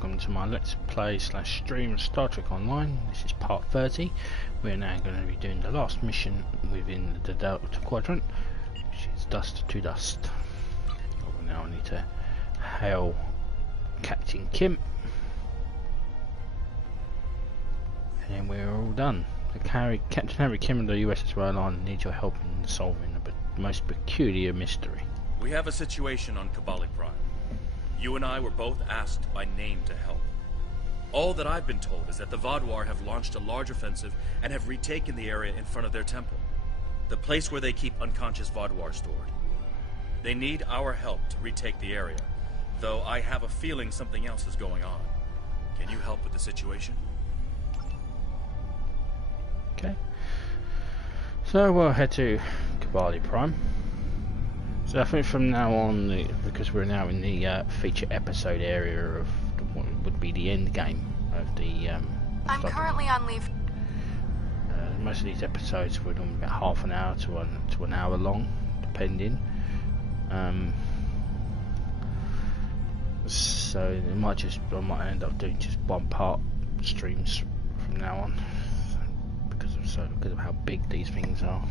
welcome to my Let's Play / stream of Star Trek Online. This is part 30. We're now going to be doing the last mission within the Delta Quadrant, which is Dust to Dust. Now I need to hail Captain Kim, and then we're all done. Captain Harry Kim of the USS Rhode Island needs your help in solving the most peculiar mystery. We have a situation on Kobali Prime. You and I were both asked by name to help. All that I've been told is that the Vaadwuar have launched a large offensive and have retaken the area in front of their temple, the place where they keep unconscious Vaadwuar stored. They need our help to retake the area, though I have a feeling something else is going on. Can you help with the situation? Okay. So we'll head to Kobali Prime. So I think from now on, because we're now in the feature episode area of what would be the end game of the. I'm currently on leave. Most of these episodes were normally about half an hour to an hour long, depending. So I might end up doing just one part streams from now on, because of how big these things are.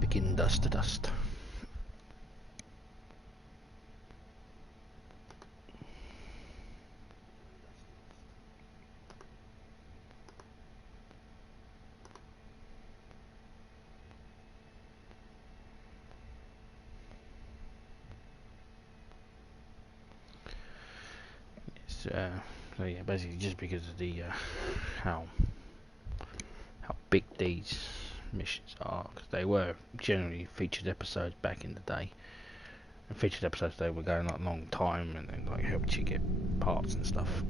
Begin dust to dust. So yeah, basically just because of the how big these missions are, because they were generally featured episodes back in the day, and featured episodes they were going like a long time, and then like helped you get parts and stuff.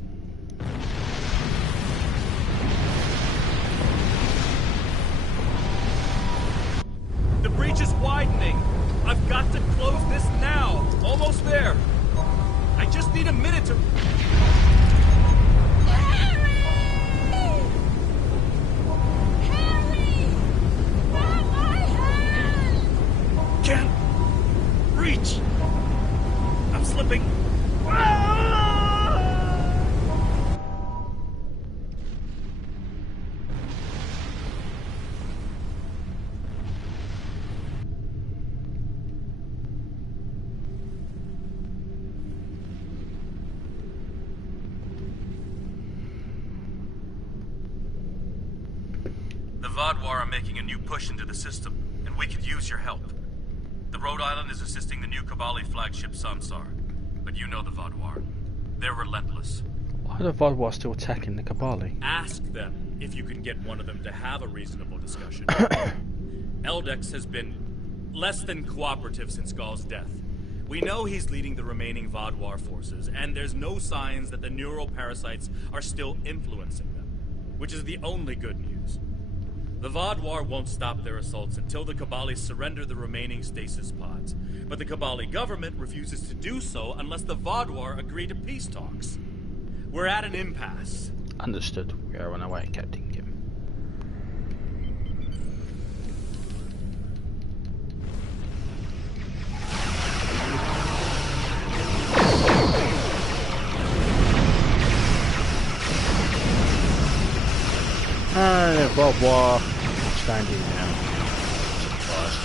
The breach is widening. I've got to close this now. Almost there. I just need a minute to... Can't reach. I'm slipping. The Vaadwuar are making a new push into the system, and we could use your help. The Rhode Island is assisting the new Kobali flagship Samsar, but you know the Vaadwuar. They're relentless. Why are the Vaadwuar still attacking the Kobali? Ask them if you can get one of them to have a reasonable discussion. Eldex has been less than cooperative since Gall's death. We know he's leading the remaining Vaadwuar forces, and there's no signs that the neural parasites are still influencing them, which is the only good news. The Vaadwuar won't stop their assaults until the Kobali surrender the remaining stasis pods. But the Kobali government refuses to do so unless the Vaadwuar agree to peace talks. We're at an impasse. Understood. We are on our way, Captain Kim. Vaadwuar standing now. Surprised.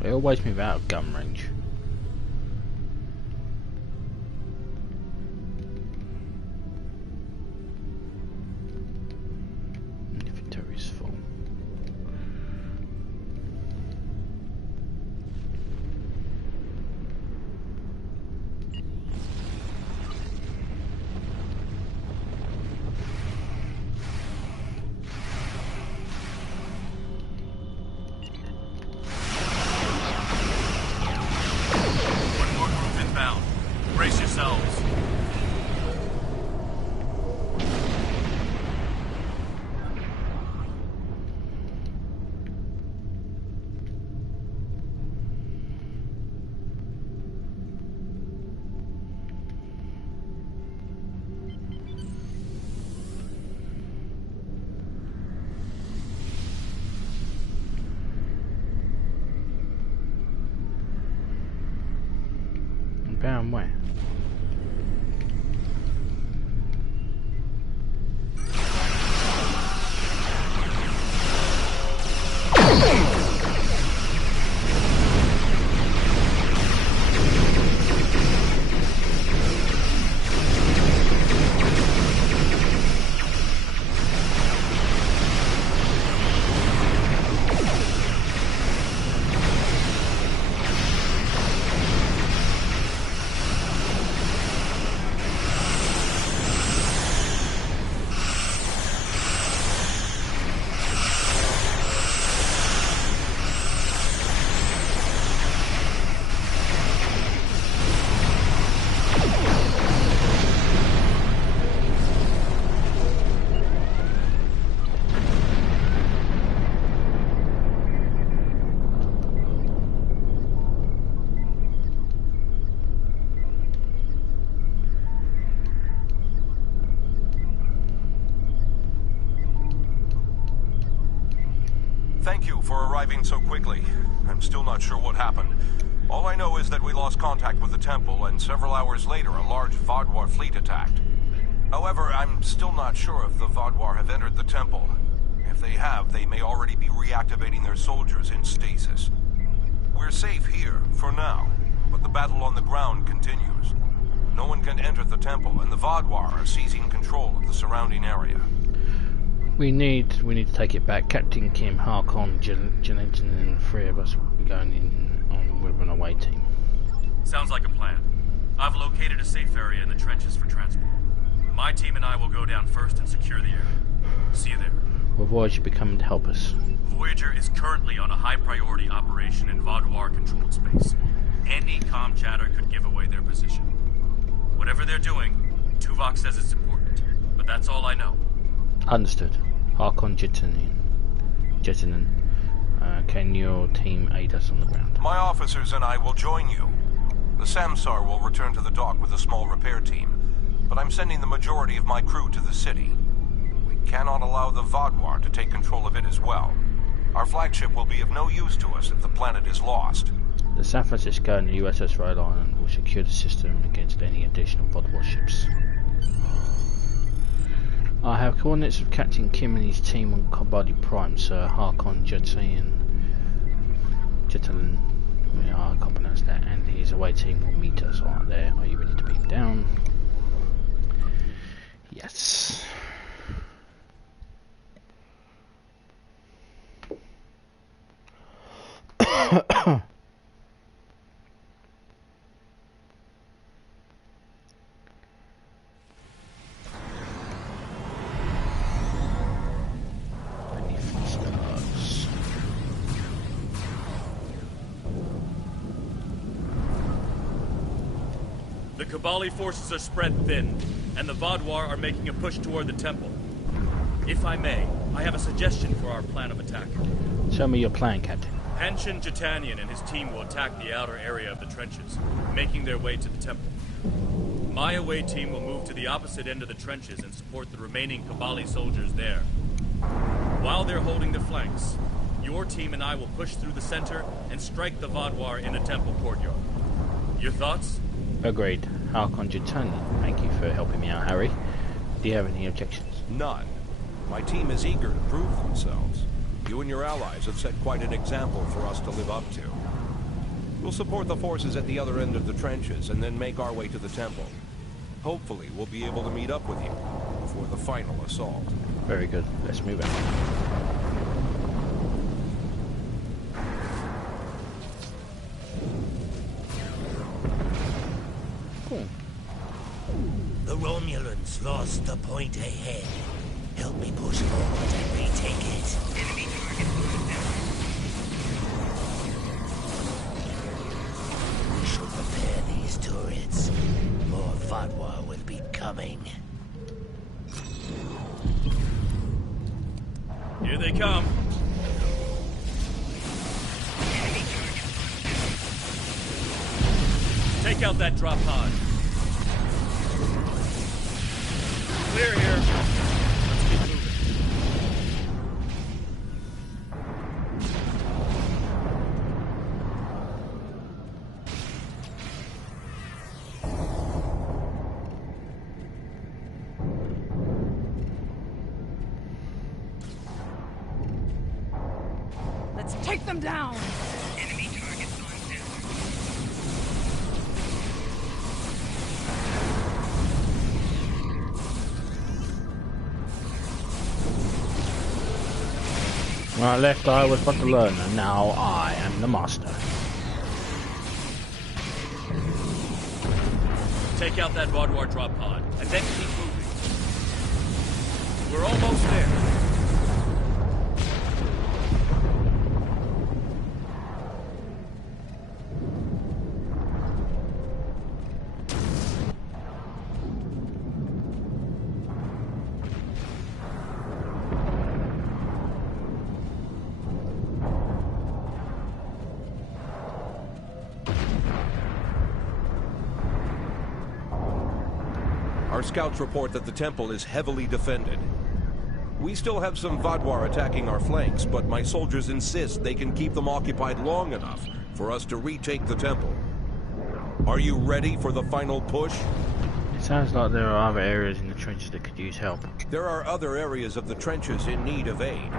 They always move out of gun range. Inventory is full. From where? Thank you for arriving so quickly. I'm still not sure what happened. All I know is that we lost contact with the temple, and several hours later a large Vaadwuar fleet attacked. However, I'm still not sure if the Vaadwuar have entered the temple. If they have, they may already be reactivating their soldiers in stasis. We're safe here, for now, but the battle on the ground continues. No one can enter the temple, and the Vaadwuar are seizing control of the surrounding area. We need to take it back. Captain Kim, Harkon, Jeanette, and three of us will be going in with an away team. Sounds like a plan. I've located a safe area in the trenches for transport. My team and I will go down first and secure the area. See you there. Well, Voyager should be coming to help us. Voyager is currently on a high-priority operation in Vaadwuar-controlled space. Any comm chatter could give away their position. Whatever they're doing, Tuvok says it's important, but that's all I know. Understood. Harkon, Jettinen, can your team aid us on the ground? My officers and I will join you. The Samsar will return to the dock with a small repair team, but I'm sending the majority of my crew to the city. We cannot allow the Vaadwuar to take control of it as well. Our flagship will be of no use to us if the planet is lost. The San Francisco and the USS Rhode Island will secure the system against any additional Vaadwuar ships. I have coordinates of Captain Kim and his team on Kobali Prime, Sir Harkon, Jettinen, I can't pronounce that, and his away team will meet us right there. Are you ready to beam down? Yes. The Kobali forces are spread thin, and the Vaadwuar are making a push toward the temple. If I may, I have a suggestion for our plan of attack. Show me your plan, Captain. Henshin Jitanian and his team will attack the outer area of the trenches, making their way to the temple. My away team will move to the opposite end of the trenches and support the remaining Kobali soldiers there. While they're holding the flanks, your team and I will push through the center and strike the Vaadwuar in the temple courtyard. Your thoughts? Agreed. Harkon, Jettinen, thank you for helping me out, Harry. Do you have any objections? None. My team is eager to prove themselves. You and your allies have set quite an example for us to live up to. We'll support the forces at the other end of the trenches and then make our way to the temple. Hopefully, we'll be able to meet up with you before the final assault. Very good. Let's move on. The Romulans lost the point ahead. Help me push forward and retake it. Enemy target moving now. We should repair these turrets. More Vaadwuar will be coming. Here they come. Take out that drop pod. Clear here. Let's keep moving. Take them down! Enemy targets on center. Right, left eye was but the learner, now I am the master. Take out that Vaadwuar drop pod, and then keep moving. We're almost there. Our scouts report that the temple is heavily defended. We still have some Vaadwuar attacking our flanks, but my soldiers insist they can keep them occupied long enough for us to retake the temple. Are you ready for the final push? It sounds like there are other areas in the trenches that could use help. There are other areas of the trenches in need of aid.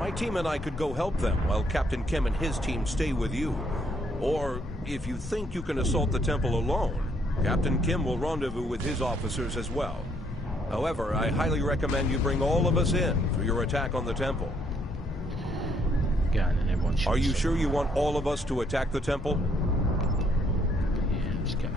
My team and I could go help them while Captain Kim and his team stay with you. Or, if you think you can assault the temple alone, Captain Kim will rendezvous with his officers as well. However, I highly recommend you bring all of us in for your attack on the temple. Yeah, and then everyone shoots. Are you sure you want all of us to attack the temple? Yeah, let's go.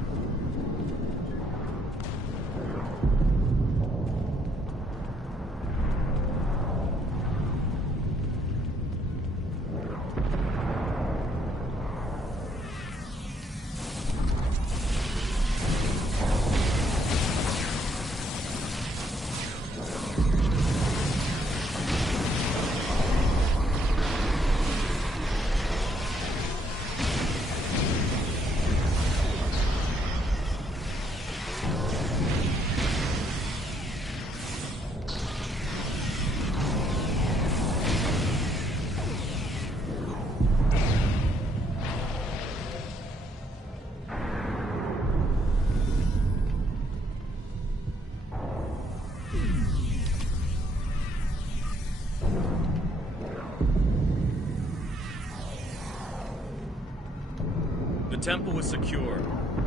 The temple was secure,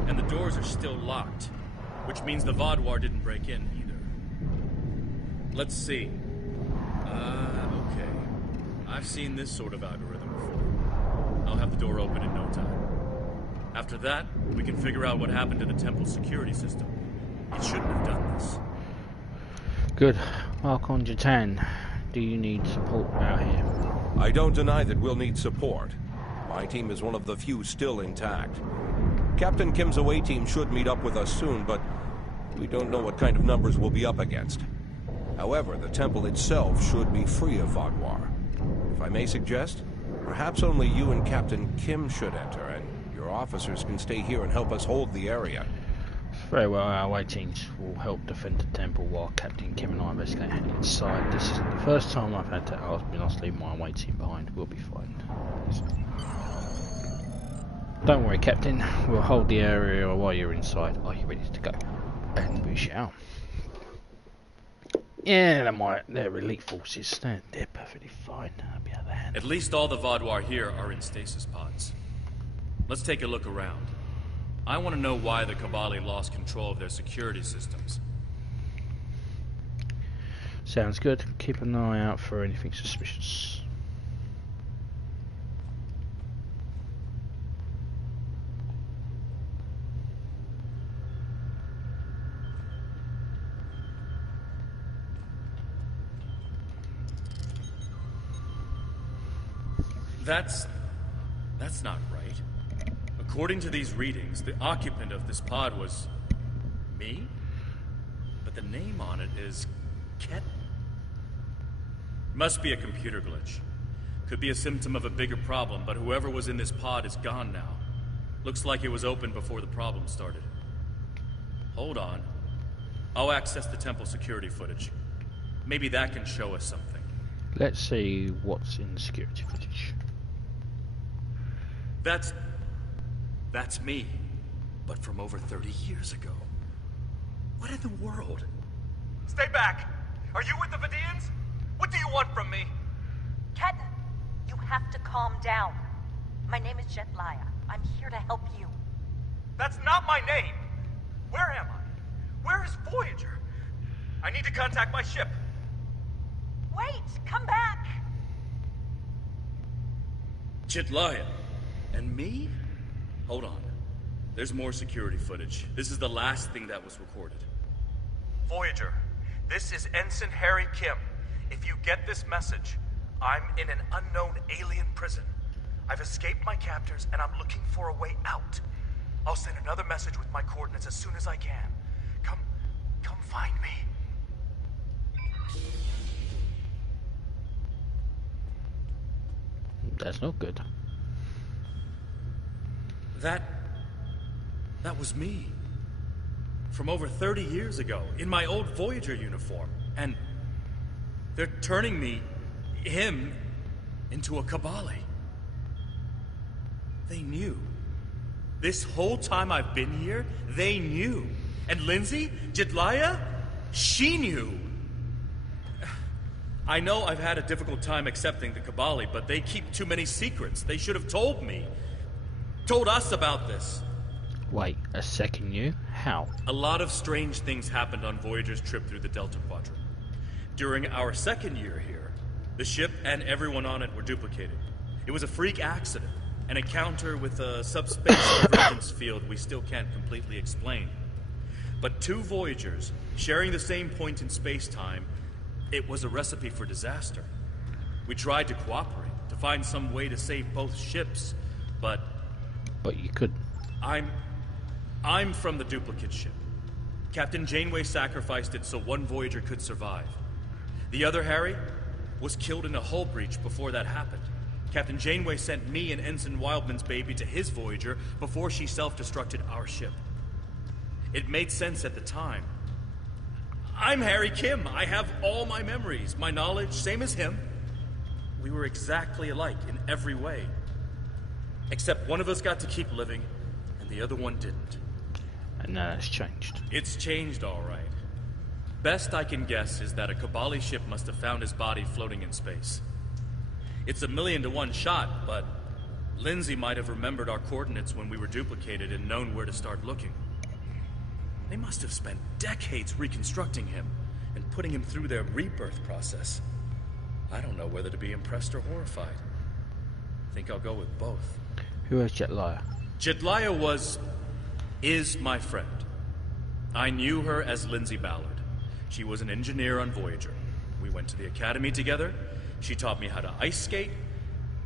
and the doors are still locked, which means the Vaadwuar didn't break in either. Let's see. Okay. I've seen this sort of algorithm before. I'll have the door open in no time. After that, we can figure out what happened to the temple's security system. It shouldn't have done this. Good. Malkon Jatan, do you need support out here? I don't deny that we'll need support. My team is one of the few still intact. Captain Kim's away team should meet up with us soon, but we don't know what kind of numbers we'll be up against. However, the temple itself should be free of Vaadwuar. If I may suggest, perhaps only you and Captain Kim should enter, and your officers can stay here and help us hold the area. Very well, our away teams will help defend the temple while Captain Kim and I investigate inside. This isn't the first time I've had to leave my away team behind. We'll be fine. So. Don't worry, Captain. We'll hold the area while you're inside. Are you ready to go? And we shall. Yeah, they're elite forces. They're perfectly fine. On the other hand. At least all the Vaadwuar here are in stasis pods. Let's take a look around. I want to know why the Kobali lost control of their security systems. Sounds good. Keep an eye out for anything suspicious. That's not right. According to these readings, the occupant of this pod was me? But the name on it is Ket. Must be a computer glitch. Could be a symptom of a bigger problem, but whoever was in this pod is gone now. Looks like it was open before the problem started. Hold on. I'll access the temple security footage. Maybe that can show us something. Let's see what's in the security footage. That's me, but from over 30 years ago. What in the world? Stay back! Are you with the Vidians? What do you want from me? Ketan, you have to calm down. My name is Jetlaya. I'm here to help you. That's not my name! Where am I? Where is Voyager? I need to contact my ship. Wait! Come back! Jetlaya. And me? Hold on. There's more security footage. This is the last thing that was recorded. Voyager, this is Ensign Harry Kim. If you get this message, I'm in an unknown alien prison. I've escaped my captors and I'm looking for a way out. I'll send another message with my coordinates as soon as I can. Come find me. That's not good. That was me. From over 30 years ago, in my old Voyager uniform. And they're turning him, into a Kobali. They knew. This whole time I've been here, they knew. And Lindsay, Jetlaya, she knew. I know I've had a difficult time accepting the Kobali, but they keep too many secrets. They should have told me. Told us about this. Wait, a second you? How? A lot of strange things happened on Voyager's trip through the Delta Quadrant. During our second year here, the ship and everyone on it were duplicated. It was a freak accident, an encounter with a subspace divergence field we still can't completely explain. But two Voyagers, sharing the same point in space-time, it was a recipe for disaster. We tried to cooperate, to find some way to save both ships, but... But you couldn't. I'm from the duplicate ship. Captain Janeway sacrificed it so one Voyager could survive. The other, Harry, was killed in a hull breach before that happened. Captain Janeway sent me and Ensign Wildman's baby to his Voyager before she self-destructed our ship. It made sense at the time. I'm Harry Kim. I have all my memories, my knowledge, same as him. We were exactly alike in every way. Except one of us got to keep living, and the other one didn't. And now it's changed. It's changed, all right. Best I can guess is that a Kobali ship must have found his body floating in space. It's a 1,000,000 to 1 shot, but Lindsay might have remembered our coordinates when we were duplicated and known where to start looking. They must have spent decades reconstructing him and putting him through their rebirth process. I don't know whether to be impressed or horrified. I think I'll go with both. Who is Jetlaya? Jetlaya is my friend. I knew her as Lindsay Ballard. She was an engineer on Voyager. We went to the academy together. She taught me how to ice skate.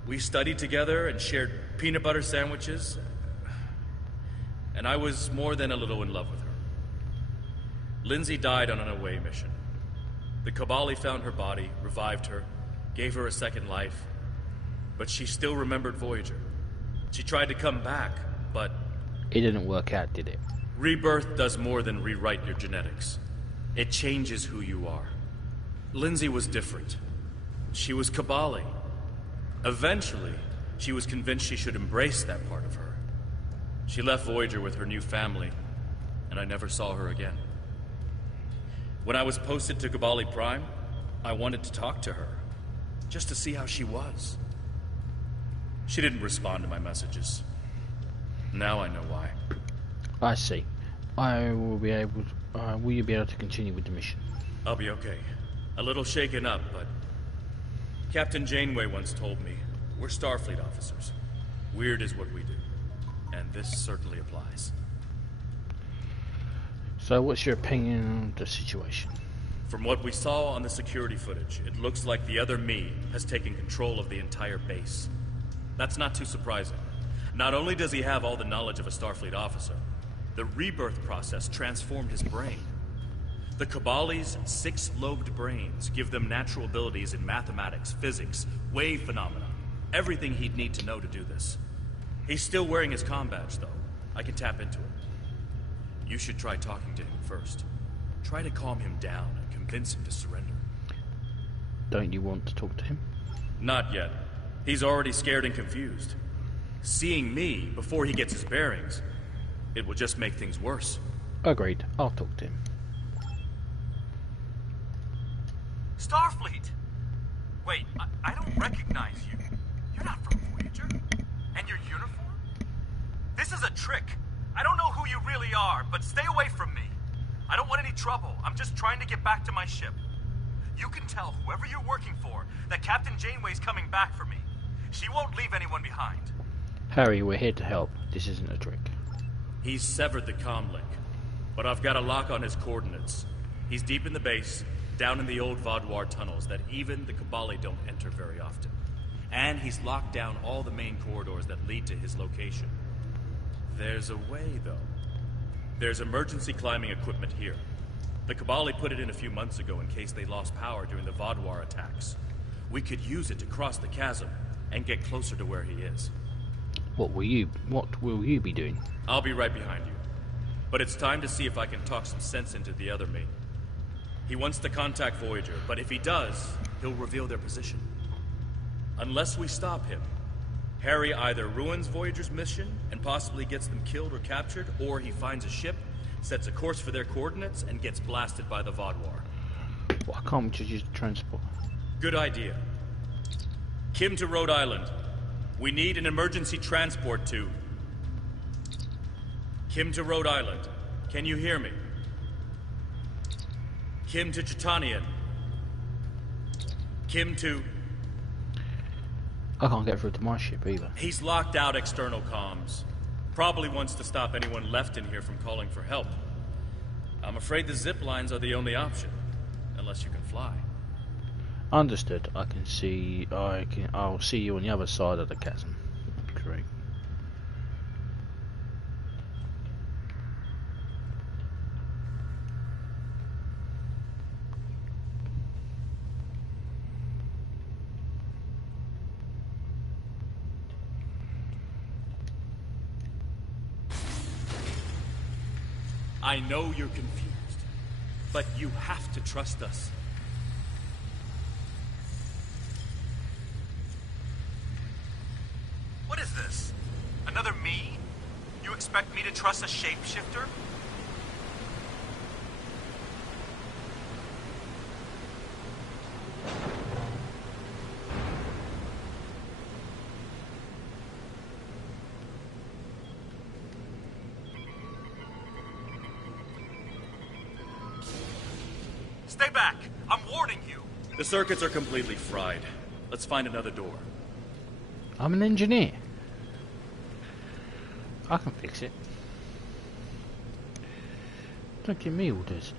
We studied together and shared peanut butter sandwiches. And I was more than a little in love with her. Lindsay died on an away mission. The Kobali found her body, revived her, gave her a second life. But she still remembered Voyager. She tried to come back, but... It didn't work out, did it? Rebirth does more than rewrite your genetics. It changes who you are. Lindsay was different. She was Kobali. Eventually, she was convinced she should embrace that part of her. She left Voyager with her new family, and I never saw her again. When I was posted to Kobali Prime, I wanted to talk to her, just to see how she was. She didn't respond to my messages. Now I know why. I see. Will you be able to continue with the mission? I'll be okay. A little shaken up, but... Captain Janeway once told me, we're Starfleet officers. Weird is what we do. And this certainly applies. So what's your opinion on the situation? From what we saw on the security footage, it looks like the other me has taken control of the entire base. That's not too surprising. Not only does he have all the knowledge of a Starfleet officer, the rebirth process transformed his brain. The Kobali's 6-lobed brains give them natural abilities in mathematics, physics, wave phenomena, everything he'd need to know to do this. He's still wearing his comm badge, though. I can tap into it. You should try talking to him first. Try to calm him down and convince him to surrender. Don't you want to talk to him? Not yet. He's already scared and confused. Seeing me before he gets his bearings, it will just make things worse. Agreed. I'll talk to him. Starfleet! Wait, I don't recognize you. You're not from Voyager. but stay away from me. I don't want any trouble. I'm just trying to get back to my ship. You can tell whoever you're working for that Captain Janeway's coming back for me. She won't leave anyone behind. Harry, we're here to help. This isn't a trick. He's severed the comm link, but I've got a lock on his coordinates. He's deep in the base, down in the old Vaadwuar tunnels that even the Kobali don't enter very often. And he's locked down all the main corridors that lead to his location. There's a way, though. There's emergency climbing equipment here. The Kobali put it in a few months ago in case they lost power during the Vaadwuar attacks. We could use it to cross the chasm and get closer to where he is. What will you be doing? I'll be right behind you. But it's time to see if I can talk some sense into the other mate. He wants to contact Voyager, but if he does, he'll reveal their position. Unless we stop him, Harry either ruins Voyager's mission and possibly gets them killed or captured, or he finds a ship, sets a course for their coordinates, and gets blasted by the Vaadwuar. Why can't we just use the transport? Good idea. Kim to Rhode Island. We need an emergency transport to... Kim to Rhode Island. Can you hear me? Kim to Chitanian. Kim to... I can't get through to my ship either. He's locked out external comms. Probably wants to stop anyone left in here from calling for help. I'm afraid the zip lines are the only option. Unless you can fly. Understood. I'll see you on the other side of the chasm. Great. I know you're confused, but you have to trust us. What is this? Another me? You expect me to trust a shapeshifter? Stay back! I'm warning you! The circuits are completely fried. Let's find another door. I'm an engineer. I can fix it. Don't give me orders,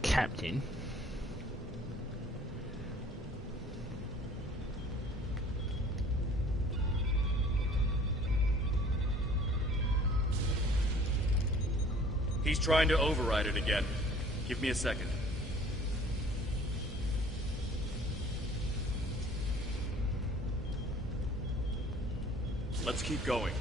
Captain. He's trying to override it again. Give me a second. Let's keep going.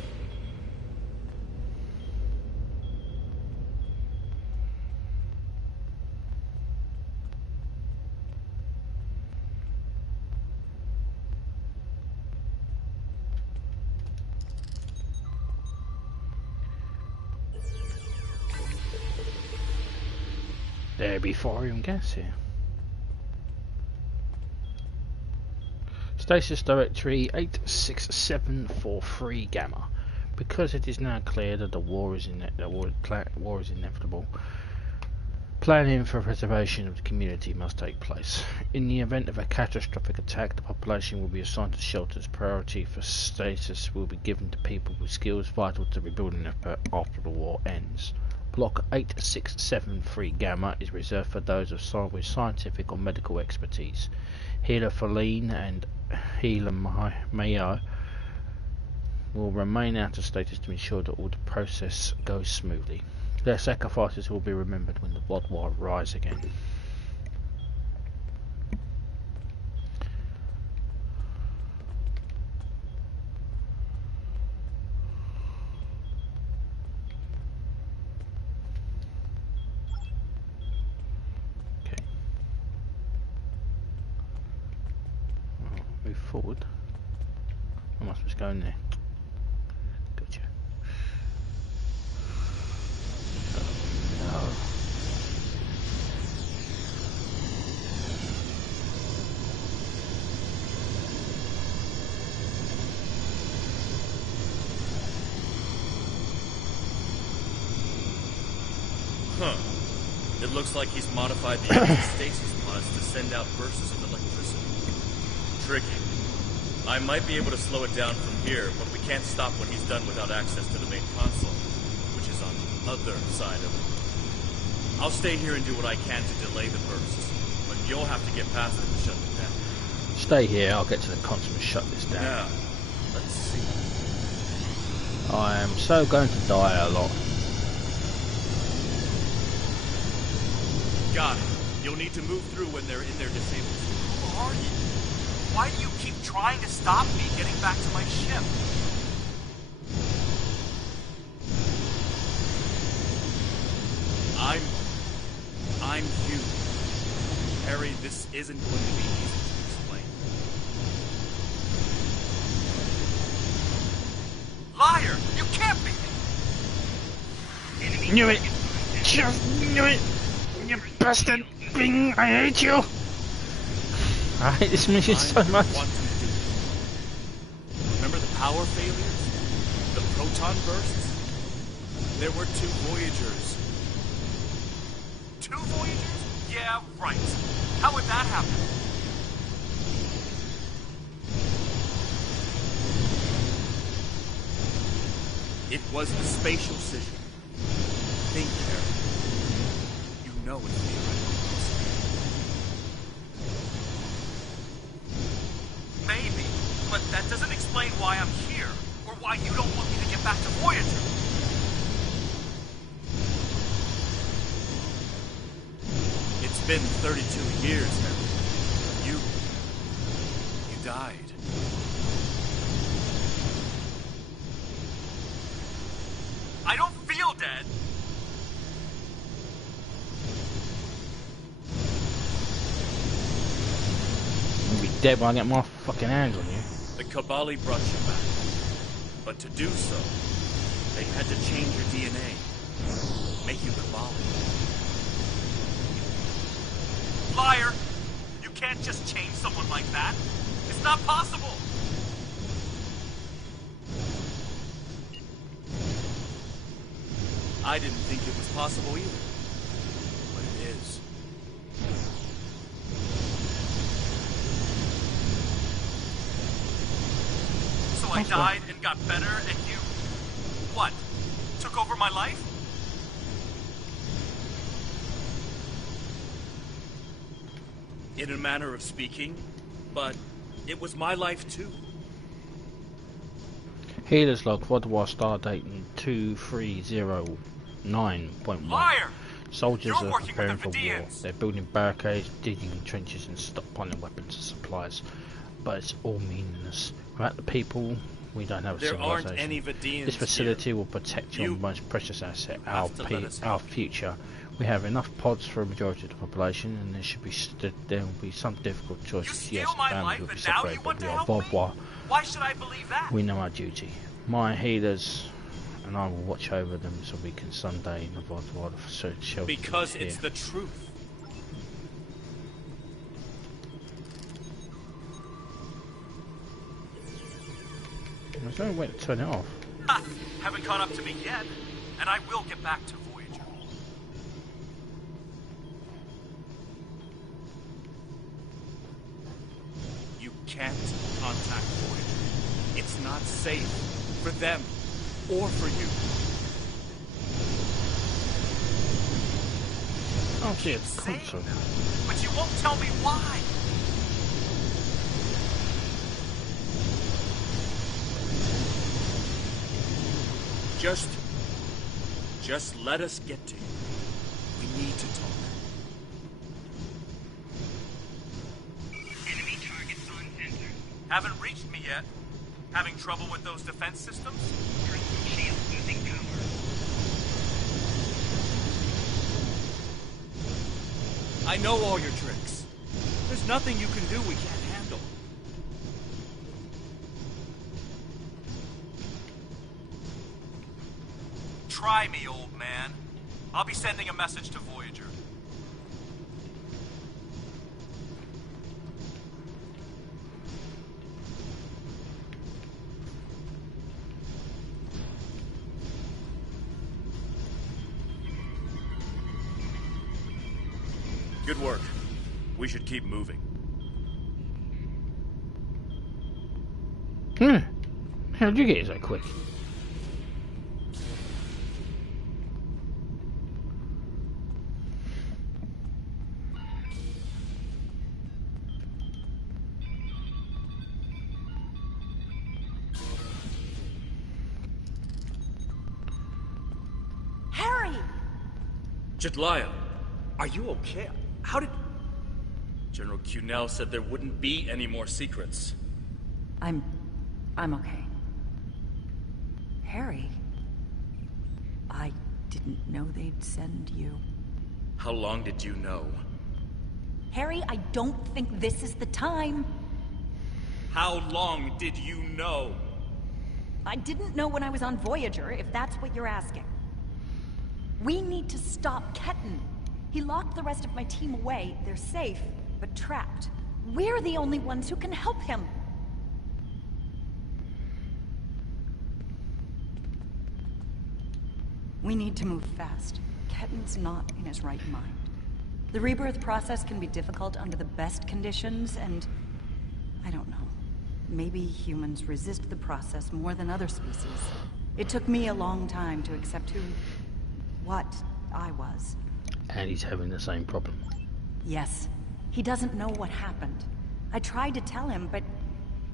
There be thorium gas here. Status directory 86743 Gamma. Because it is now clear that the war is inevitable, planning for preservation of the community must take place. In the event of a catastrophic attack, the population will be assigned to shelters. Priority for status will be given to people with skills vital to rebuilding after the war ends. Block 8673 Gamma is reserved for those with scientific or medical expertise. Healer Feline and Healer Mayo will remain out of status to ensure that all the process goes smoothly. Their sacrifices will be remembered when the Vaadwuar rise again. Move forward. I must just go in there. Gotcha. Oh. Looks like he's modified the anti-stasis pods to send out bursts of electricity. Tricky. I might be able to slow it down from here, but we can't stop what he's done without access to the main console, which is on the other side of it. I'll stay here and do what I can to delay the bursts, but you'll have to get past it and shut them down. Stay here, I'll get to the console and shut this down. Now, let's see. I am so going to die a lot. Got it. You'll need to move through when they're in their disabled state. Who are you? Why do you keep trying to stop me getting back to my ship? I'm you. Harry, this isn't going to be easy to explain. Liar! You can't be! Knew it! Just knew it! You bastard thing! I hate you! I hate this mission so much. Want to do it. Remember the power failures? The proton bursts? There were 2 Voyagers. 2 Voyagers? Yeah, right. How would that happen? It was the spatial scission. Think, Harry. You know it's theoretical. Maybe, but that doesn't explain why I'm here, or why you don't want me to get back to Voyager. It's been 32 years, Harry. You died. I don't feel dead. I'll be dead when I get my fucking hands on you. The Kobali brought you back. But to do so, they had to change your DNA. Make you Kobali. Liar! You can't just change someone like that. It's not possible. I didn't think it was possible either. But it is. So I died and got better, and you... what? Took over my life? In a manner of speaking, but it was my life too. Healers log Vaadwuar Stardate 2309.1. Liar! Soldiers You're are working with preparing the for war. Vidians. They're building barricades, digging trenches and stockpiling weapons and supplies. But it's all meaningless. Without the people, we don't have a There civilization. aren't any Vidians This facility here. will protect You your most precious asset, have to let us our help. future. We have enough pods for a majority of the population, and there will be some difficult You choices. steal Yes, my families life will be and now you separated, want but to we are help me? Vaadwuar. Why should I believe that? We know our duty. My healers and I will watch over them so we can someday in the Vaadwuar shelter. Because here. it's the truth. There's no way to turn it off. Ha! Haven't caught up to me yet, and I will get back to Voyager. You can't contact Voyager. It's not safe for them or for you. Oh, see, it's Saying console. that, but you won't tell me why. Just let us get to you. We need to talk. Enemy targets on center. Haven't reached me yet. Having trouble with those defense systems? Crystal shield losing power. I know all your tricks. There's nothing you can do we can't handle. Try me, old man. I'll be sending a message to Voyager. Good work. We should keep moving. How did you get it so quick? Harry! Jedliah, are you okay? How did... General Cunell said there wouldn't be any more secrets. I'm okay. Harry, I didn't know they'd send you. How long did you know? Harry, I don't think this is the time. How long did you know? I didn't know when I was on Voyager, if that's what you're asking. We need to stop Ketan. He locked the rest of my team away. They're safe, but trapped. We're the only ones who can help him. We need to move fast. Ketan's not in his right mind. The rebirth process can be difficult under the best conditions, and... I don't know. Maybe humans resist the process more than other species. It took me a long time to accept what I was. And he's having the same problem. Yes. He doesn't know what happened. I tried to tell him, but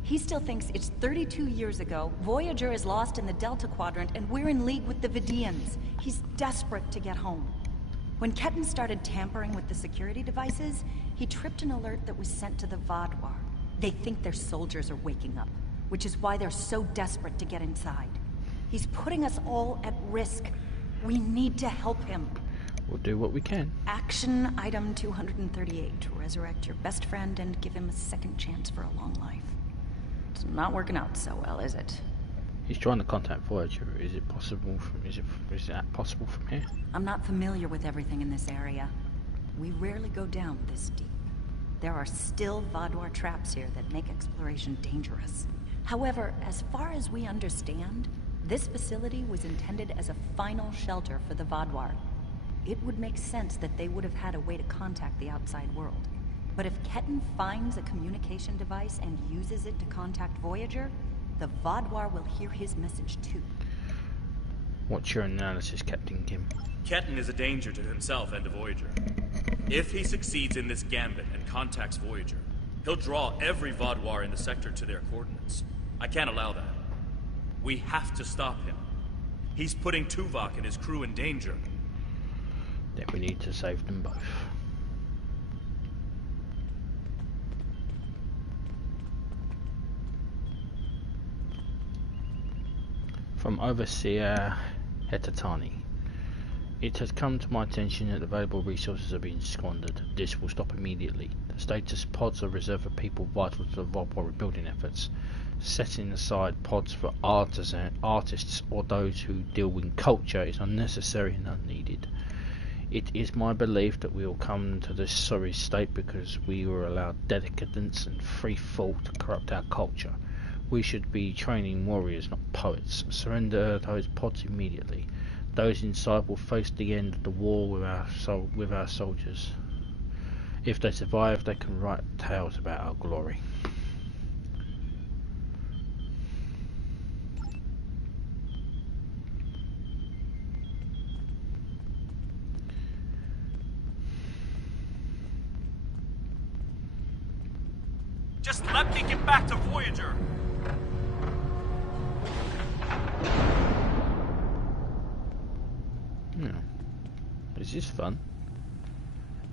he still thinks it's 32 years ago, Voyager is lost in the Delta Quadrant, and we're in league with the Vidians. He's desperate to get home. When Ketan started tampering with the security devices, he tripped an alert that was sent to the Vaadwuar. They think their soldiers are waking up, which is why they're so desperate to get inside. He's putting us all at risk. We need to help him. We'll do what we can. Action item 238. Resurrect your best friend and give him a second chance for a long life. It's not working out so well, is it? He's trying to contact Voyager. Is it possible from... Is that possible from here? I'm not familiar with everything in this area. We rarely go down this deep. There are still Vaadwuar traps here that make exploration dangerous. However, as far as we understand, this facility was intended as a final shelter for the Vaadwuar. It would make sense that they would have had a way to contact the outside world. But if Ketan finds a communication device and uses it to contact Voyager, the Vaadwuar will hear his message too. What's your analysis, Captain Kim? Ketan is a danger to himself and to Voyager. If he succeeds in this gambit and contacts Voyager, he'll draw every Vaadwuar in the sector to their coordinates. I can't allow that. We have to stop him. He's putting Tuvok and his crew in danger. Then we need to save them both. From Overseer Hetatani. It has come to my attention that available resources are being squandered. This will stop immediately. The status pods are reserved for people vital to the Vaadwuar rebuilding efforts. Setting aside pods for artists or those who deal in culture is unnecessary and unneeded. It is my belief that we will come to this sorry state because we were allowed decadence and free thought to corrupt our culture. We should be training warriors, not poets. Surrender those pods immediately. Those inside will face the end of the war with our soldiers. If they survive, they can write tales about our glory. Just let me get back to Voyager! Yeah. Is this fun?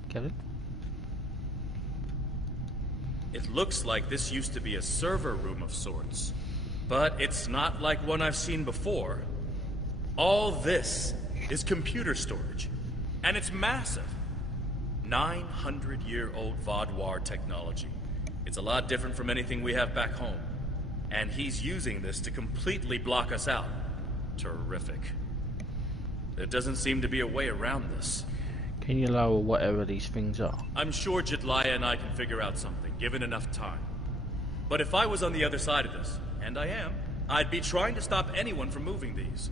Kevin? It looks like this used to be a server room of sorts. But it's not like one I've seen before. All this is computer storage. And it's massive. 900-year-old Vaadwuar technology. It's a lot different from anything we have back home. And he's using this to completely block us out. Terrific. There doesn't seem to be a way around this. Can you lower whatever these things are? I'm sure Jedliah and I can figure out something, given enough time. But if I was on the other side of this, and I am, I'd be trying to stop anyone from moving these.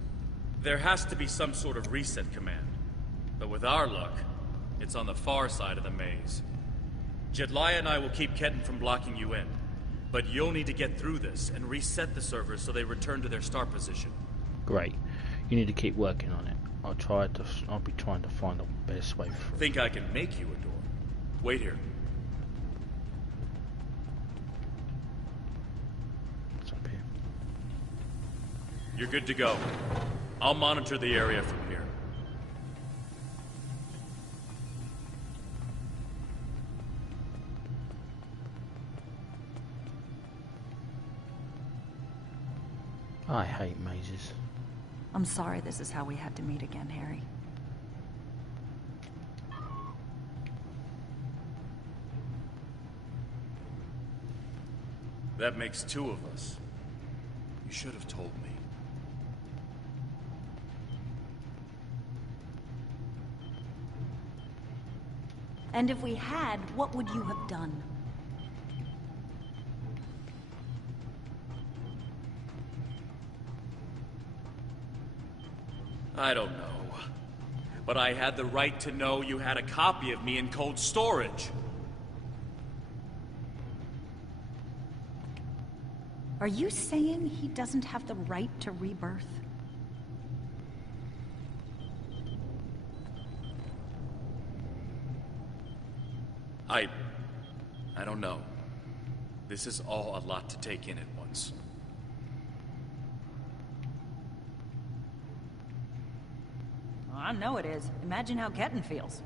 There has to be some sort of reset command. But with our luck, It's on the far side of the maze. Jedliah and I will keep Ketten from blocking you in. But you'll need to get through this and reset the servers so they return to their start position. Great. You need to keep working on it. I'll be trying to find the best way through. Think I can make you a door? Wait here. What's up here? You're good to go. I'll monitor the area from here. I hate mazes. I'm sorry this is how we had to meet again, Harry. That makes two of us. You should have told me. And if we had, what would you have done? I don't know. But I had the right to know you had a copy of me in cold storage. Are you saying he doesn't have the right to rebirth? I don't know. This is all a lot to take in at once. I know it is. Imagine how Ketten feels.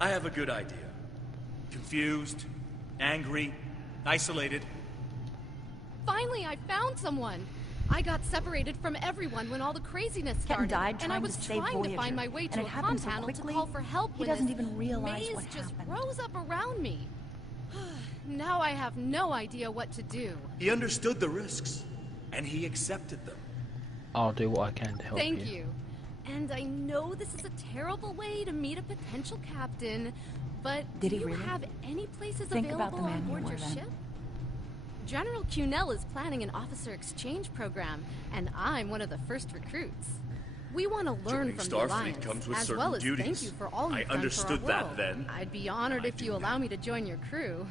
I have a good idea. Confused, angry, isolated. Finally, I found someone. I got separated from everyone when all the craziness started, died and I trying was to save trying to Voyager, find my way to and a it comm happened so panel to quickly, call for help he when doesn't this even realize maze what just happened. rose up around me. Now I have no idea what to do. He understood the risks, and he accepted them. I'll do what I can to help you. Thank you. And I know this is a terrible way to meet a potential captain, but Did do he you really? have any places Think about available the man on you board were your then. ship? General Cunell is planning an officer exchange program, and I'm one of the first recruits. We want to learn Joining from the Starfleet Alliance, comes with as certain well as duties. thank you for all I you've done understood for our that world. then. I'd be honored I if do you allow now. me to join your crew.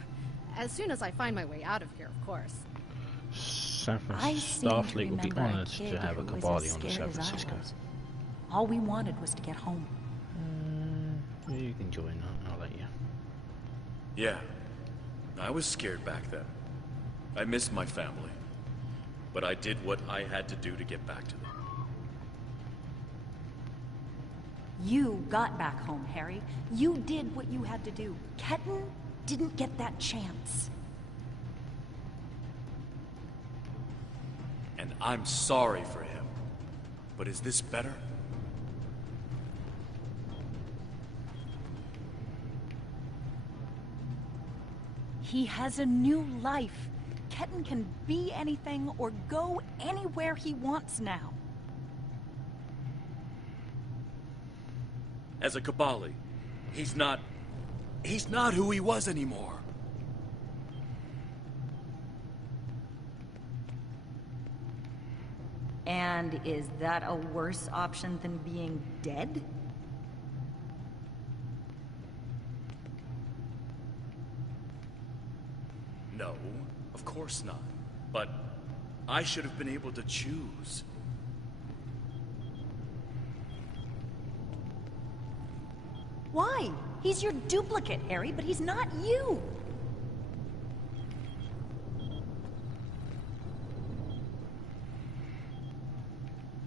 As soon as I find my way out of here, of course. San I Francisco seem to Starfleet would be remember a honoured kid to have a who was Kobali as on the scared San as I Francisco. was. All we wanted was to get home. You can join. I'll let you. Yeah, I was scared back then. I missed my family. But I did what I had to do to get back to them. You got back home, Harry. You did what you had to do. Ketten didn't get that chance. And I'm sorry for him. But is this better? He has a new life. Ketten can be anything or go anywhere he wants now. As a Kobali, he's not who he was anymore. And is that a worse option than being dead? No, of course not. But I should have been able to choose. Why? He's your duplicate, Harry, but he's not you.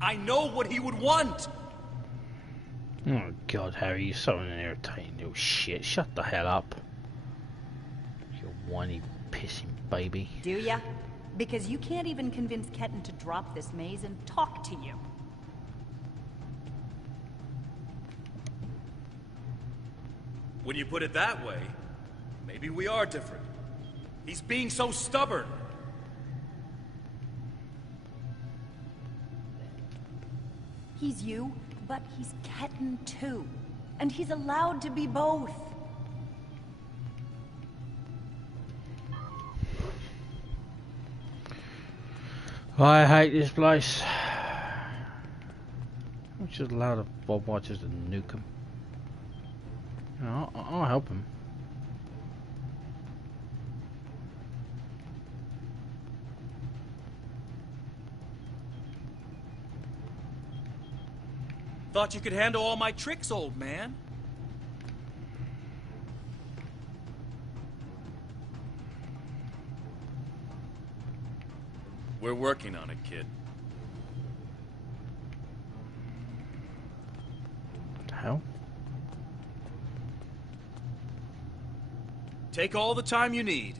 I know what he would want! Oh God, Harry, you're so an irritating little shit. Shut the hell up. You whiny, pissing baby. Do ya? Because you can't even convince Ketten to drop this maze and talk to you. When you put it that way, maybe we are different. He's being so stubborn. He's you, but he's Ketten too. And he's allowed to be both. I hate this place. We should allow the Vaadwuar just to nuke him. You know, I'll help him. Thought you could handle all my tricks, old man. We're working on it, kid. What the hell? Take all the time you need.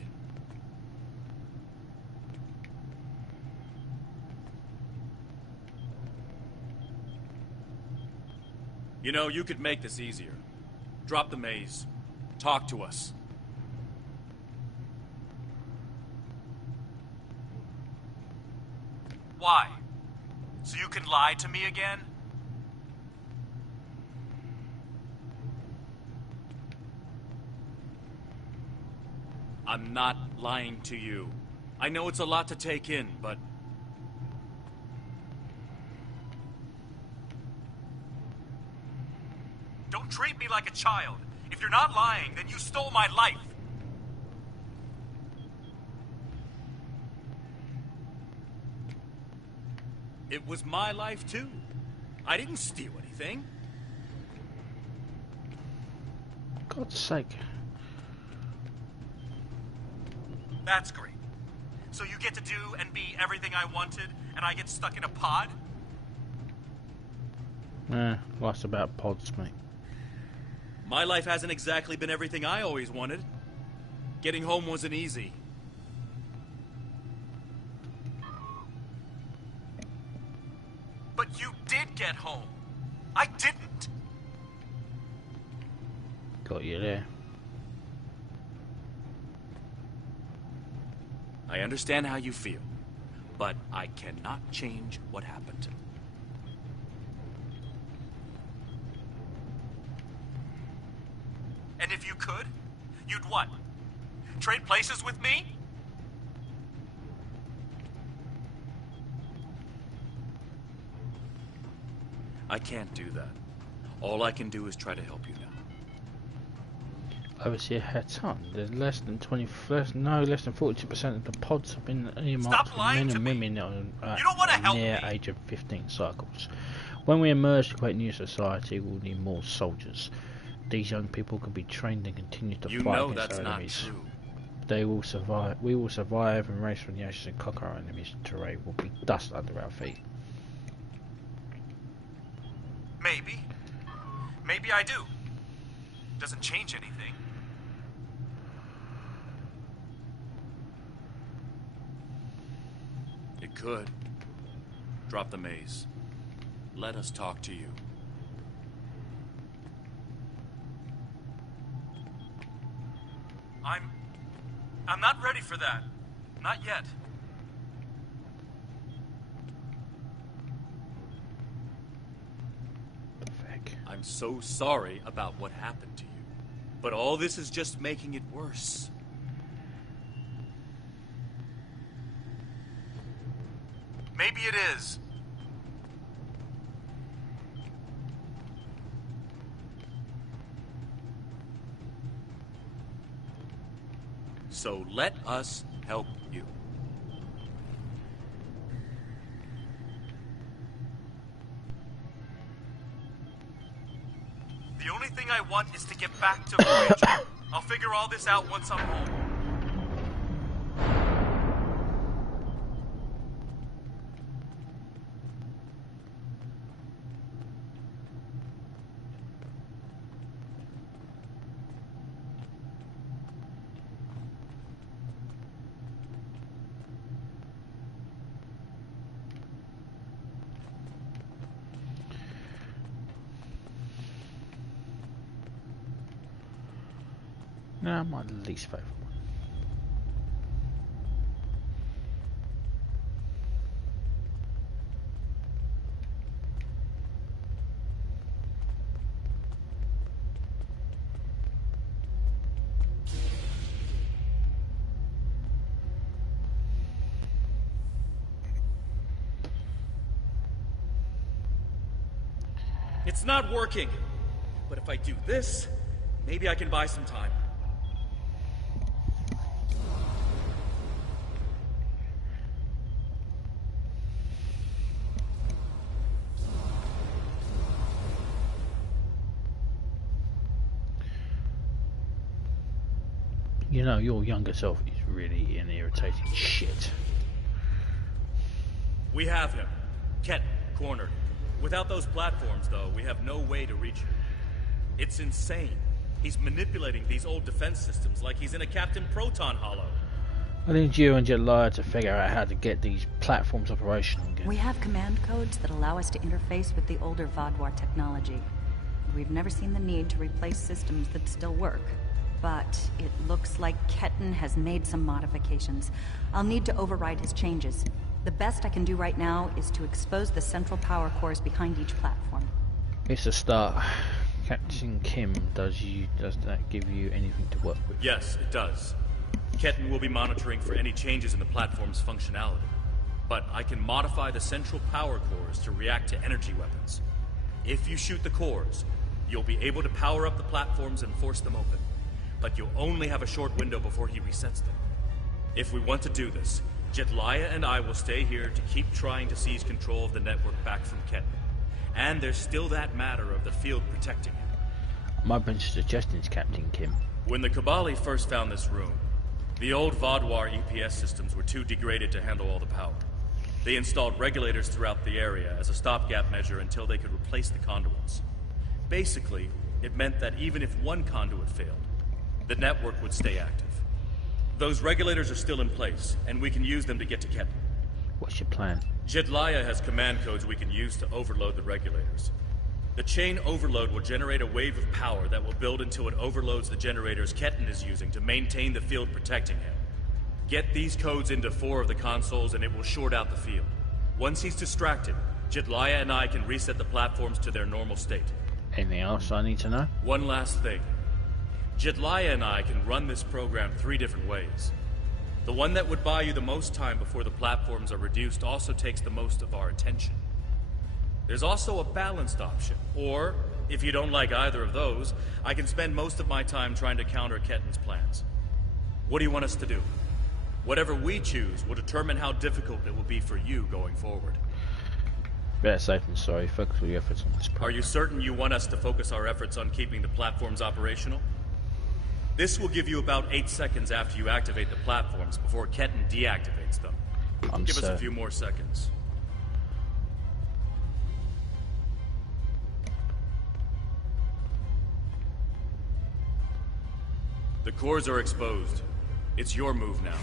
You know, you could make this easier. Drop the maze. Talk to us. Why? So you can lie to me again? I'm not lying to you. I know it's a lot to take in, but... Don't treat me like a child. If you're not lying, then you stole my life. It was my life, too. I didn't steal anything. God's sake. That's great. So you get to do and be everything I wanted, and I get stuck in a pod? Life's about pods, mate. My life hasn't exactly been everything I always wanted. Getting home wasn't easy. But you did get home. I didn't. Got you there. I understand how you feel, but I cannot change what happened. And if you could, you'd what? Trade places with me? I can't do that. All I can do is try to help you now. Overseer Hatan, there's less than 42% of the pods have been earmarked for men and women near age of 15 cycles. When we emerge to create a new society, we'll need more soldiers. These young people can be trained and continue to fight against our enemies. True. They will survive. We will survive and race from the ashes and conquer our enemies. Terrain will be dust under our feet. Maybe. Maybe I do. Doesn't change anything. It could. Drop the maze. Let us talk to you. I'm not ready for that. Not yet. I'm so sorry about what happened to you. But all this is just making it worse. Maybe it is. So let us help you. The only thing I want is to get back to Voyager. I'll figure all this out once I'm home. No, my least favourite one. It's not working. But if I do this, maybe I can buy some time. You know, your younger self is really an irritating shit. We have him. Ket, cornered. Without those platforms, though, we have no way to reach him. It's insane. He's manipulating these old defense systems like he's in a Captain Proton Hollow. I need you and Jelaya to figure out how to get these platforms operational again. We have command codes that allow us to interface with the older Vaadwuar technology. We've never seen the need to replace systems that still work. But it looks like Ketten has made some modifications. I'll need to override his changes. The best I can do right now is to expose the central power cores behind each platform. It's a start. Captain Kim, does that give you anything to work with? Yes, it does. Ketten will be monitoring for any changes in the platform's functionality. But I can modify the central power cores to react to energy weapons. If you shoot the cores, you'll be able to power up the platforms and force them open. But you'll only have a short window before he resets them. If we want to do this, Jelaya and I will stay here to keep trying to seize control of the network back from Ketten. And there's still that matter of the field protecting him. I'm open to suggestions, Captain Kim. When the Kobali first found this room, the old Vaadwuar EPS systems were too degraded to handle all the power. They installed regulators throughout the area as a stopgap measure until they could replace the conduits. Basically, it meant that even if one conduit failed, the network would stay active. Those regulators are still in place, and we can use them to get to Ketten. What's your plan? Jelaya has command codes we can use to overload the regulators. The chain overload will generate a wave of power that will build until it overloads the generators Ketten is using to maintain the field protecting him. Get these codes into 4 of the consoles and it will short out the field. Once he's distracted, Jelaya and I can reset the platforms to their normal state. Anything else I need to know? One last thing. Jelaya and I can run this program 3 different ways. The one that would buy you the most time before the platforms are reduced also takes the most of our attention. There's also a balanced option, or, if you don't like either of those, I can spend most of my time trying to counter Ketten's plans. What do you want us to do? Whatever we choose will determine how difficult it will be for you going forward. Better safe than sorry. Focus all your efforts on this program. Are you certain you want us to focus our efforts on keeping the platforms operational? This will give you about 8 seconds after you activate the platforms before Ketten deactivates them. Give us a few more seconds. The cores are exposed. It's your move now.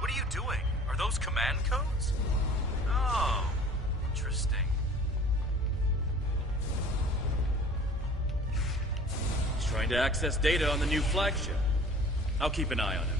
What are you doing? Are those command codes? Oh, interesting. He's trying to access data on the new flagship. I'll keep an eye on him.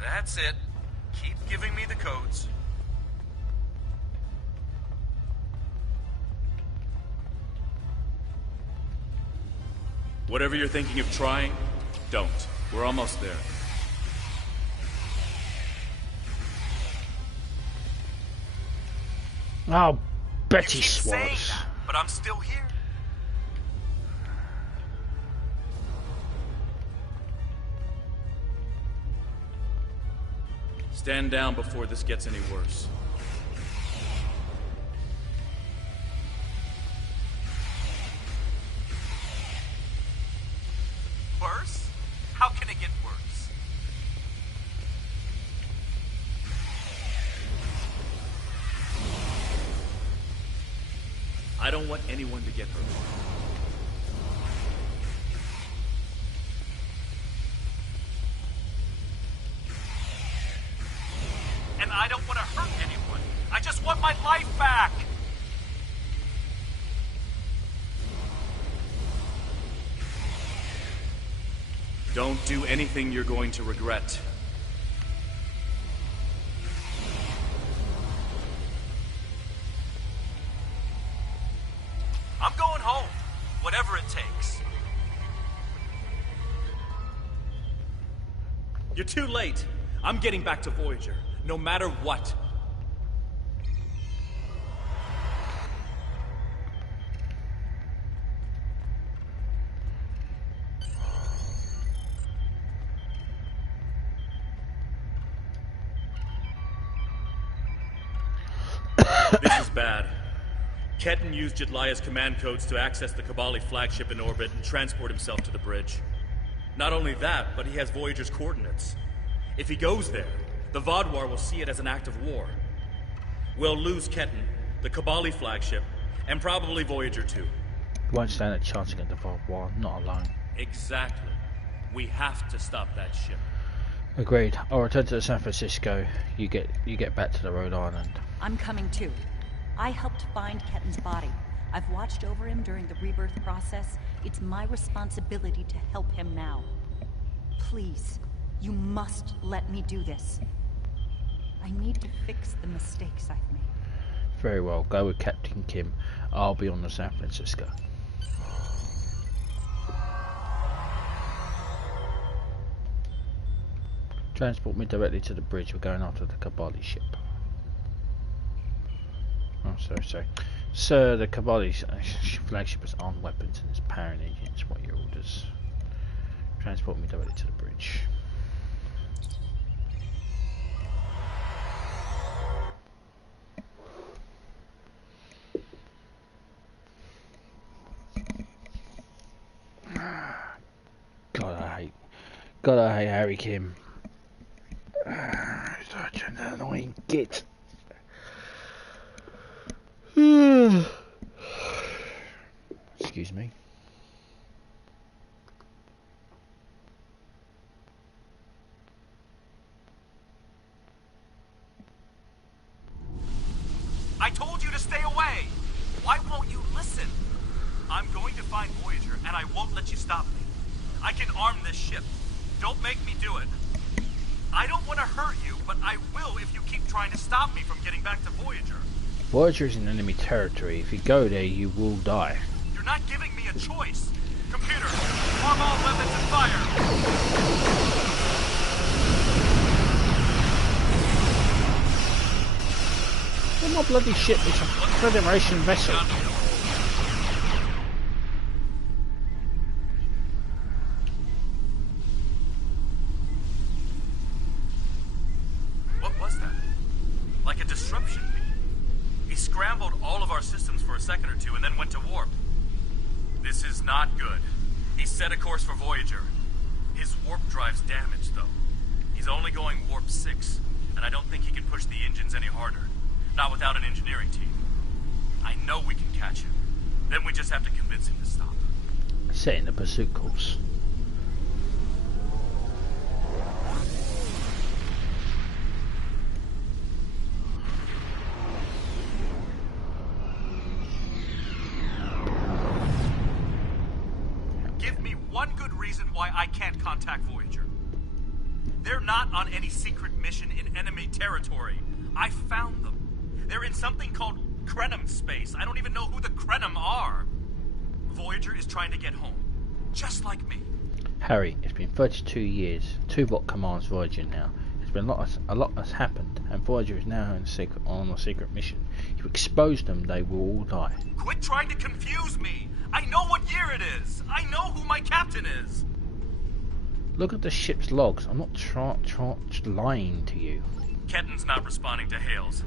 That's it. Keep giving me the codes. Whatever you're thinking of trying, don't. We're almost there. Oh, Betty You keep saying Swabs. that, but I'm still here. Stand down before this gets any worse. Worse? How can it get worse? I don't want anyone to get hurt. And I don't want to hurt anyone. I just want my life back! Don't do anything you're going to regret. I'm going home, whatever it takes. You're too late. I'm getting back to Voyager, no matter what. This is bad. Ketan used Jedlia's command codes to access the Kobali flagship in orbit and transport himself to the bridge. Not only that, but he has Voyager's coordinates. If he goes there, the Vaadwuar will see it as an act of war. We'll lose Ketan, the Kobali flagship, and probably Voyager too. Won't stand a chance against the Vaadwuar, not alone. Exactly. We have to stop that ship. Agreed. I'll return to San Francisco. You get back to the Rhode Island. I'm coming too. I helped find Ketan's body. I've watched over him during the rebirth process. It's my responsibility to help him now. Please, you must let me do this. I need to fix the mistakes I've made. Very well. Go with Captain Kim. I'll be on the San Francisco. Transport me directly to the bridge. We're going after the Kobali ship. Oh, sorry. Sir, the Kobali flagship has armed weapons and is powering engines. What are your orders? Transport me directly to the bridge. God, I hate Harry Kim. Such an annoying git. Excuse me. I told you to stay away! Why won't you listen? I'm going to find Voyager, and I won't let you stop me. I can arm this ship. Don't make me do it. I don't want to hurt you, but I will if you keep trying to stop me from getting back to Voyager. Voyager is in enemy territory. If you go there, you will die. You're not giving me a choice. Computer, arm all weapons and fire! Where's my bloody ship? It's a Federation vessel. What was that? Like a disruption beam. He scrambled all of our systems for a second or two and then went to warp. This is not good. He set a course for Voyager. His warp drive's damaged, though. He's only going warp 6, and I don't think he can push the engines any harder. Not without an engineering team. I know we can catch him. Then we just have to convince him to stop. Setting the pursuit course. Give me one good reason why I can't contact Voyager. They're not on any secret mission in enemy territory. I found them. They're in something called Krenim space. I don't even know who the Krenim are. Voyager is trying to get home. Just like me. Harry, it's been 32 years. Tuvok commands Voyager now. There's been a lot has happened, and Voyager is now on a secret mission. You expose them, they will all die. Quit trying to confuse me. I know what year it is. I know who my captain is. Look at the ship's logs. I'm not lying to you. Ketan's not responding to hails.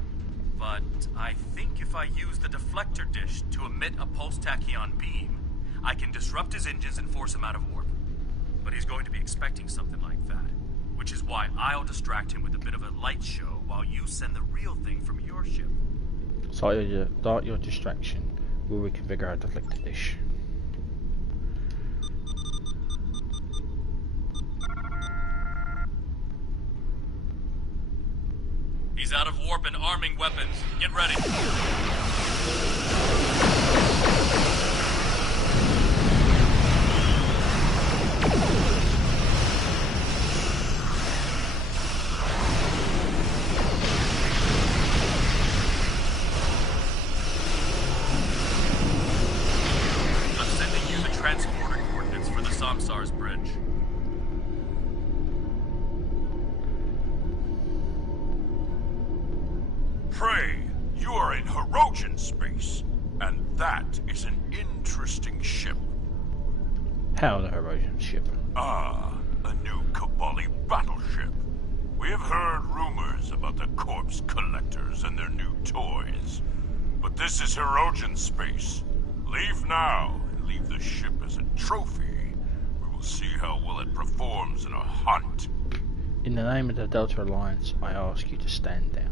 But I think if I use the deflector dish to emit a pulse-tachyon beam, I can disrupt his engines and force him out of warp. But he's going to be expecting something like that, which is why I'll distract him with a bit of a light show while you send the real thing from your ship. Start your distraction. We'll reconfigure our deflector dish. He's out of warp and arming weapons. Get ready. I'm sending you the transporter coordinates for the Samsar's bridge. Prey, you are in Hirogen space, and that is an interesting ship. How the Hirogen ship? Ah, a new Kobali battleship. We have heard rumors about the corpse collectors and their new toys. But this is Hirogen space. Leave now and leave the ship as a trophy. We will see how well it performs in a hunt. In the name of the Delta Alliance, I ask you to stand down.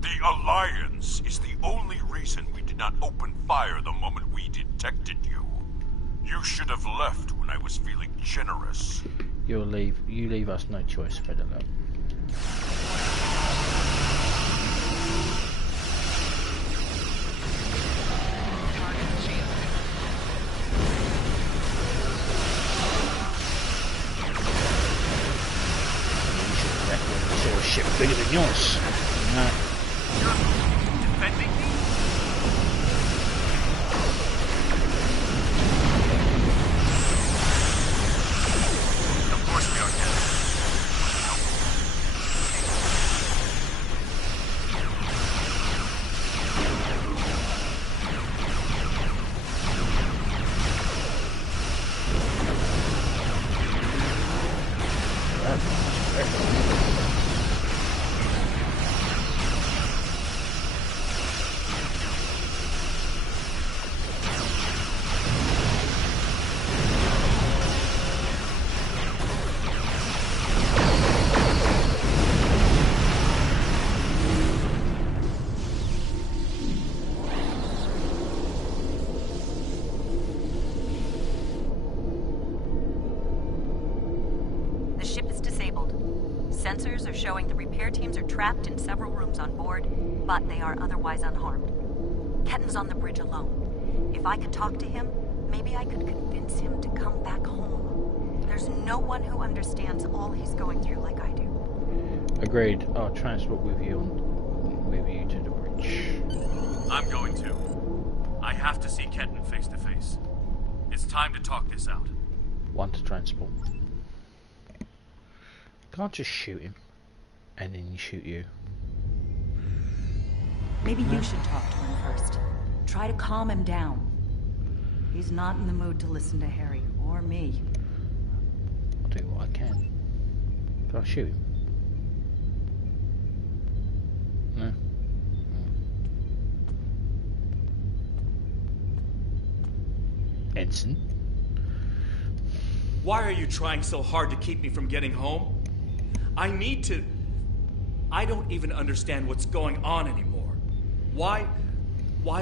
The Alliance is the only reason we did not open fire the moment we detected you. You should have left when I was feeling generous. You leave us no choice, Federal. Ship bigger than yours. No. Defending me? Of course we are, Captain. The ship is disabled. Sensors are showing the repair teams are trapped in several rooms on board, but they are otherwise unharmed. Ketten's on the bridge alone. If I could talk to him, maybe I could convince him to come back home. There's no one who understands all he's going through like I do. Agreed. I'll transport with you to the bridge. I'm going to. I have to see Ketten face to face. It's time to talk this out. One to transport. Can't just shoot him and then shoot you. Maybe you should talk to him first. Try to calm him down. He's not in the mood to listen to Harry or me. I'll do what I can. But I'll shoot him. No. Ensign? Why are you trying so hard to keep me from getting home? I need to... I don't even understand what's going on anymore. Why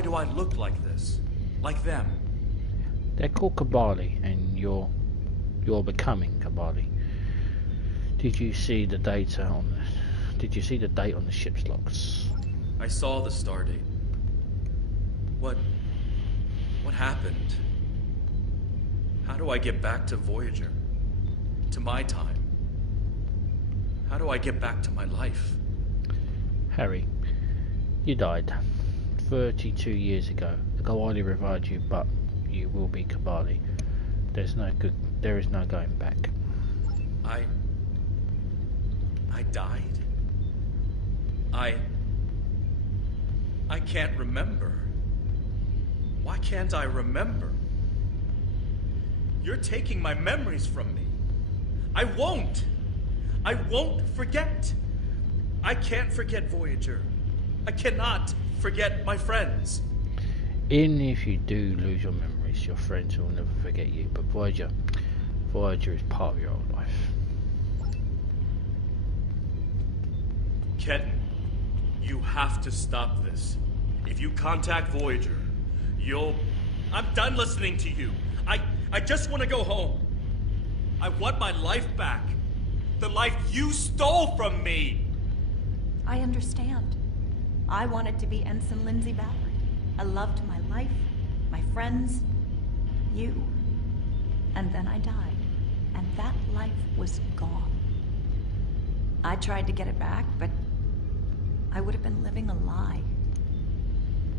do I look like this? Like them? They're called Kobali, and you're becoming Kobali. Did you see the data on the... Did you see the date on the ship's logs? I saw the Stardate. What happened? How do I get back to Voyager? To my time? How do I get back to my life? Harry, you died 32 years ago. The Kobali revived you, but you will be Kobali. There is no going back. I died? I can't remember. Why can't I remember? You're taking my memories from me. I won't forget. I can't forget Voyager. I cannot forget my friends. Even if you do lose your memories, your friends will never forget you. But Voyager is part of your old life. Ketten, you have to stop this. If you contact Voyager, you'll I'm done listening to you. I just want to go home. I want my life back. The life you stole from me. I understand. I wanted to be Ensign Lindsay Ballard. I loved my life, my friends, you. And then I died, and that life was gone. I tried to get it back, but I would have been living a lie.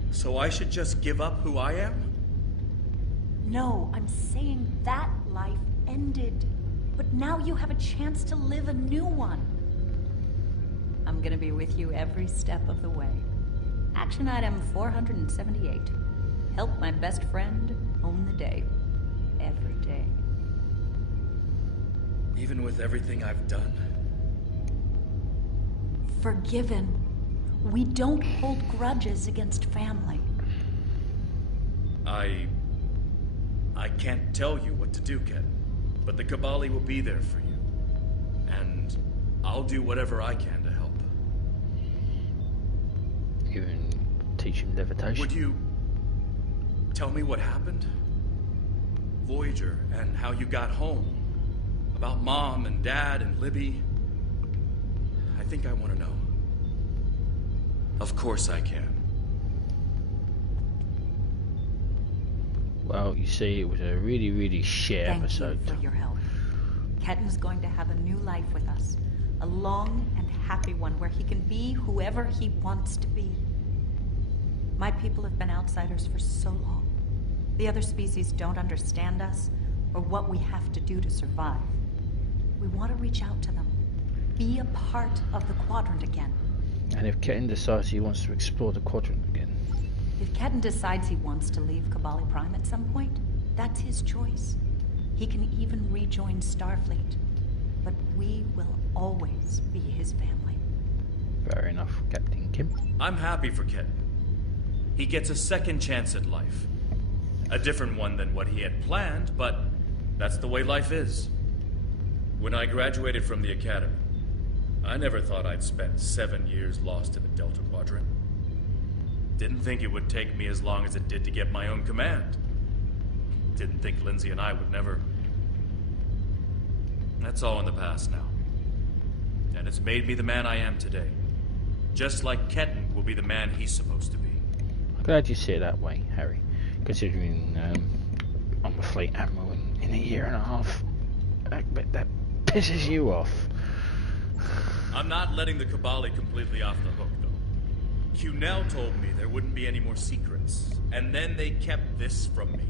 So I should just give up who I am? No, I'm saying that life ended. But now you have a chance to live a new one. I'm gonna be with you every step of the way. Action item 478. Help my best friend own the day. Every day. Even with everything I've done? Forgiven. We don't hold grudges against family. I can't tell you what to do, Ken. But the Kobali will be there for you. And I'll do whatever I can to help. Even teach him levitation. Would you tell me what happened? Voyager, and how you got home. About Mom and Dad and Libby. I think I want to know. Of course I can. Well, you see, it was a really, really shit episode. Thank you for your help. Ketten's going to have a new life with us. A long and happy one where he can be whoever he wants to be. My people have been outsiders for so long. The other species don't understand us or what we have to do to survive. We want to reach out to them. Be a part of the Quadrant again. And if Ketten decides he wants to explore the Quadrant again? If Ketten decides he wants to leave Kobali Prime at some point, that's his choice. He can even rejoin Starfleet. But we will always be his family. Fair enough, Captain Kim. I'm happy for Ketten. He gets a second chance at life. A different one than what he had planned, but that's the way life is. When I graduated from the academy, I never thought I'd spend 7 years lost in the Delta Quadrant. Didn't think it would take me as long as it did to get my own command. Didn't think Lindsay and I would never... That's all in the past now. And it's made me the man I am today. Just like Ketten will be the man he's supposed to be. I'm glad you see it that way, Harry. Considering I'm a fleet admiral in a year and a half. I bet that pisses you off. I'm not letting the Kobali completely off the hook, though. Cunell told me there wouldn't be any more secrets, and then they kept this from me.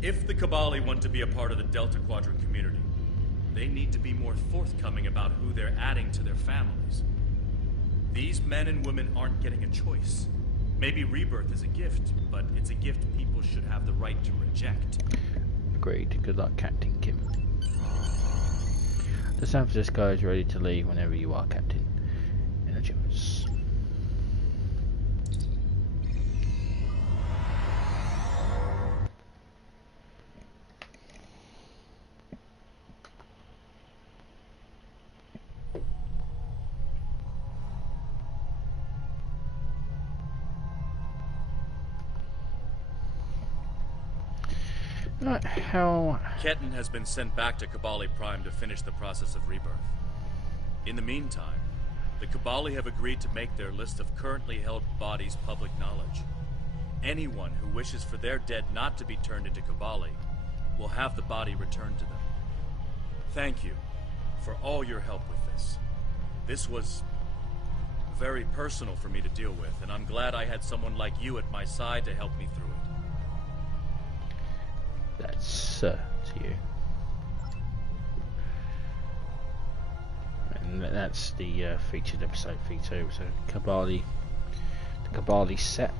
If the Kobali want to be a part of the Delta Quadrant community, they need to be more forthcoming about who they're adding to their families. These men and women aren't getting a choice. Maybe rebirth is a gift, but it's a gift people should have the right to reject. Agreed. Good luck, Captain Kim. The San Francisco is ready to leave whenever you are, Captain. Jones. How... Ketten has been sent back to Kobali Prime to finish the process of rebirth. In the meantime, the Kobali have agreed to make their list of currently held bodies public knowledge. Anyone who wishes for their dead not to be turned into Kobali will have the body returned to them. Thank you for all your help with this. This was very personal for me to deal with, and I'm glad I had someone like you at my side to help me through it. That's to you. And that's the featured episode V2. So Kobali, the Kobali set.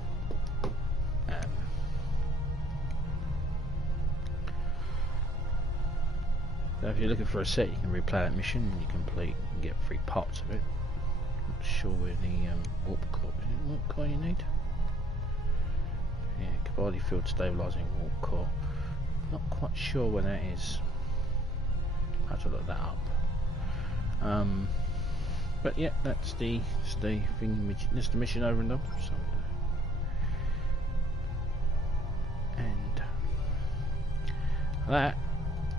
So if you're looking for a set, you can replay that mission and you can get 3 parts of it. Not sure where the warp core. Is it warp core you need? Yeah, Kobali field stabilizing warp core. Not quite sure where that is. I have to look that up. But yeah, that's the thing. That's the mission over and done. So, That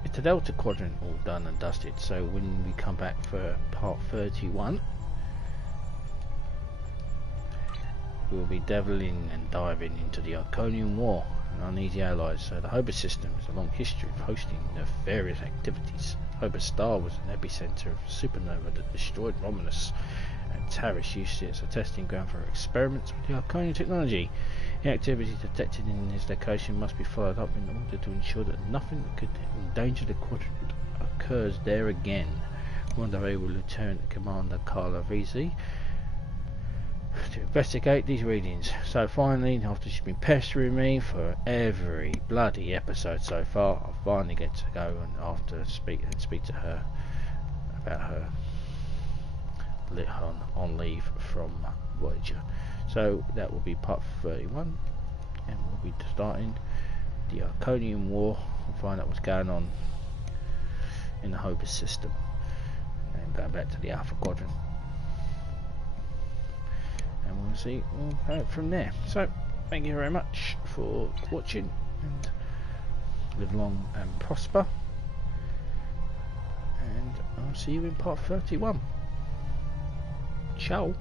is the Delta Quadrant all done and dusted. So when we come back for part 31, we'll be delving and diving into the Arconian War and uneasy allies. So the Hobart system has a long history of hosting nefarious activities. Hobart Star was an epicenter of a supernova that destroyed Romulus, and Taris used it as a testing ground for experiments with the Arconian technology. The activity detected in this location must be followed up in order to ensure that nothing that could endanger the quadrant occurs there again. Rendezvous with Lieutenant Commander Carla Visi to investigate these readings. So finally, after she's been pestering me for every bloody episode so far, I finally get to go and after speak to her about her on leave from Voyager. So that will be part 31, and we'll be starting the Arconian War and find out what's going on in the Hobart system and go back to the Alpha Quadrant. And we'll see from there. So thank you very much for watching, and live long and prosper, and I'll see you in part 31. Ciao.